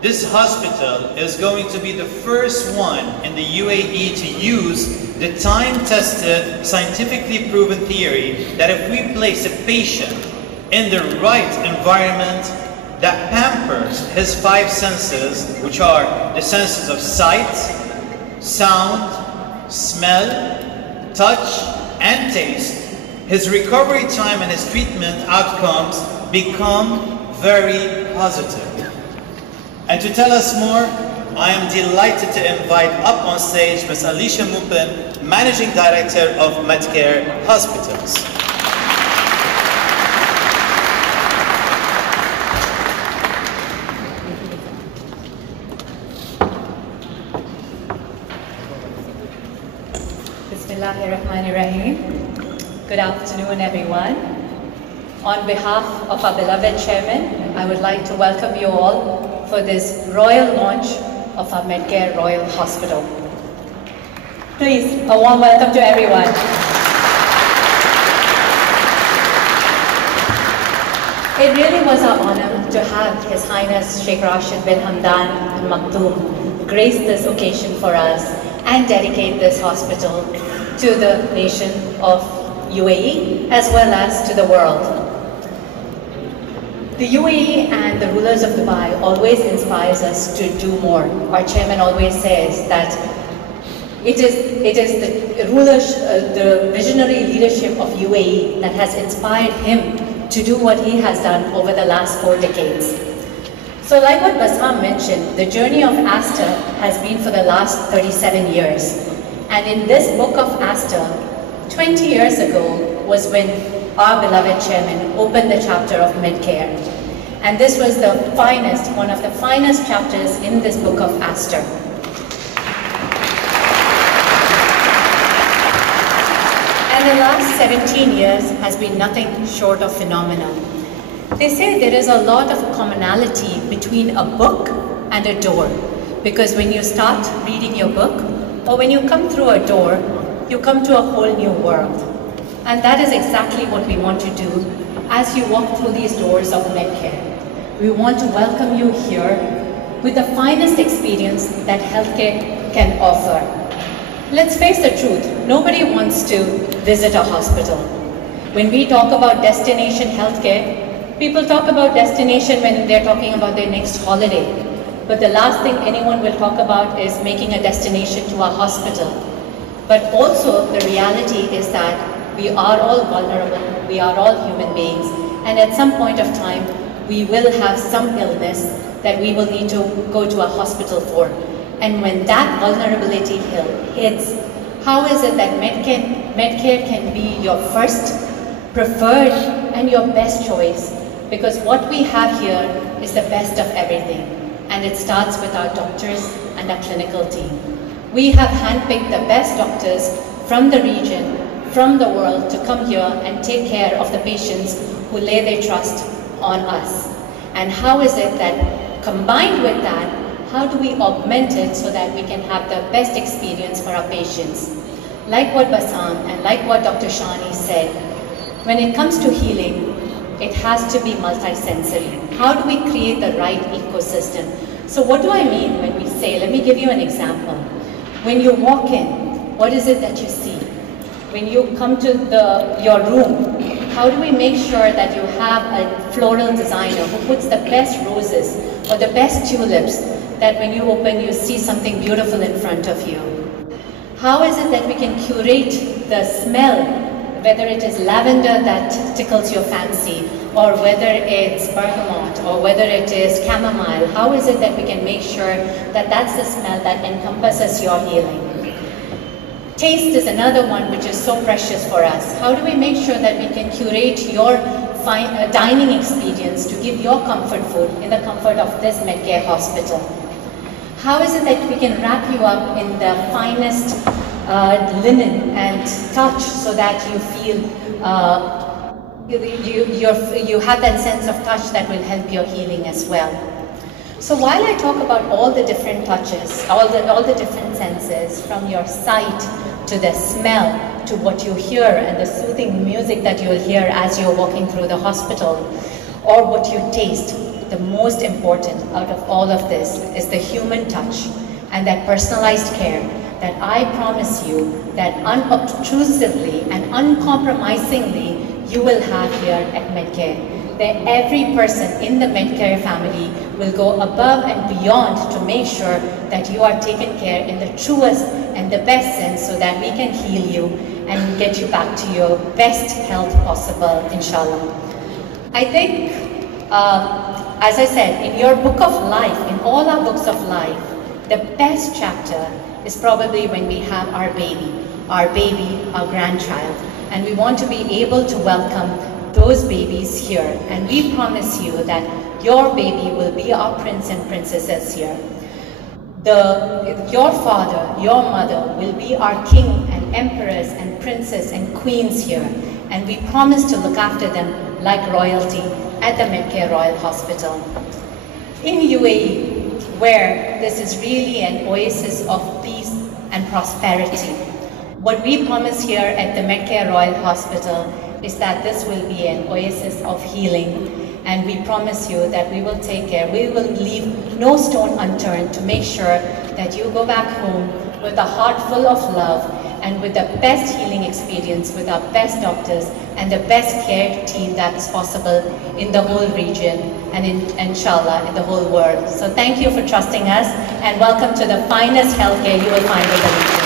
This hospital is going to be the first one in the UAE to use the time-tested, scientifically proven theory that if we place a patient in the right environment that pampers his 5 senses, which are the senses of sight, sound, smell, touch, and taste, his recovery time and his treatment outcomes become very positive. And to tell us more, I am delighted to invite up on stage Ms. Alisha Moopen, Managing Director of Medcare Hospitals. Bismillahirrahmanirrahim. Good afternoon, everyone. On behalf of our beloved chairman, I would like to welcome you all for this royal launch of our Medcare Royal Hospital. Please, a warm welcome to everyone. It really was our honor to have His Highness Sheikh Rashid bin Hamdan Al Maktoum grace this occasion for us and dedicate this hospital to the nation of UAE as well as to the world. The UAE and the rulers of Dubai always inspires us to do more. Our chairman always says that it is the visionary leadership of UAE that has inspired him to do what he has done over the last 4 decades. So like what Bassam mentioned, the journey of Aster has been for the last 37 years. And in this book of Aster, 20 years ago was when our beloved chairman opened the chapter of Medcare. And this was the finest, one of the finest chapters in this book of Aster. And the last 17 years has been nothing short of phenomenal. They say there is a lot of commonality between a book and a door, because when you start reading your book, or when you come through a door, you come to a whole new world. And that is exactly what we want to do as you walk through these doors of Medcare. We want to welcome you here with the finest experience that healthcare can offer. Let's face the truth, nobody wants to visit a hospital. When we talk about destination healthcare, people talk about destination when they're talking about their next holiday. But the last thing anyone will talk about is making a destination to a hospital. But also the reality is that we are all vulnerable, we are all human beings, and at some point of time, we will have some illness that we will need to go to a hospital for. And when that vulnerability hits, how is it that Medcare can be your first, preferred, and your best choice? Because what we have here is the best of everything. And it starts with our doctors and our clinical team. We have handpicked the best doctors from the region, from the world, to come here and take care of the patients who lay their trust on us. And how is it that, combined with that, how do we augment it so that we can have the best experience for our patients? Like what Bassam and like what Dr. Shani said, when it comes to healing, it has to be multisensory. How do we create the right ecosystem? So what do I mean when we say, let me give you an example. When you walk in, what is it that you see? When you come to your room, how do we make sure that you have a floral designer who puts the best roses or the best tulips, that when you open, you see something beautiful in front of you? How is it that we can curate the smell, whether it is lavender that tickles your fancy, or whether it's bergamot, or whether it is chamomile? How is it that we can make sure that that's the smell that encompasses your healing? Taste is another one which is so precious for us. How do we make sure that we can curate your dining experience to give your comfort food in the comfort of this Medcare hospital? How is it that we can wrap you up in the finest linen and touch so that you feel you have that sense of touch that will help your healing as well? So while I talk about all the different touches, all the different senses, from your sight to the smell, to what you hear and the soothing music that you'll hear as you're walking through the hospital, or what you taste, the most important out of all of this is the human touch and that personalized care that I promise you that unobtrusively and uncompromisingly you will have here at Medcare. Where every person in the Medcare family will go above and beyond to make sure that you are taken care in the truest and the best sense so that we can heal you and get you back to your best health possible, inshallah. I think, as I said, in your book of life, in all our books of life, the best chapter is probably when we have our baby, our grandchild, and we want to be able to welcome those babies here, and we promise you that your baby will be our prince and princesses here. Your father, your mother will be our king and emperors and princes and queens here, and we promise to look after them like royalty at the Medcare Royal Hospital. In UAE, where this is really an oasis of peace and prosperity, what we promise here at the Medcare Royal Hospital is that this will be an oasis of healing, and we promise you that we will take care. We will leave no stone unturned to make sure that you go back home with a heart full of love and with the best healing experience with our best doctors and the best care team that is possible in the whole region and inshallah in the whole world. So thank you for trusting us, and welcome to the finest healthcare you will find in the region.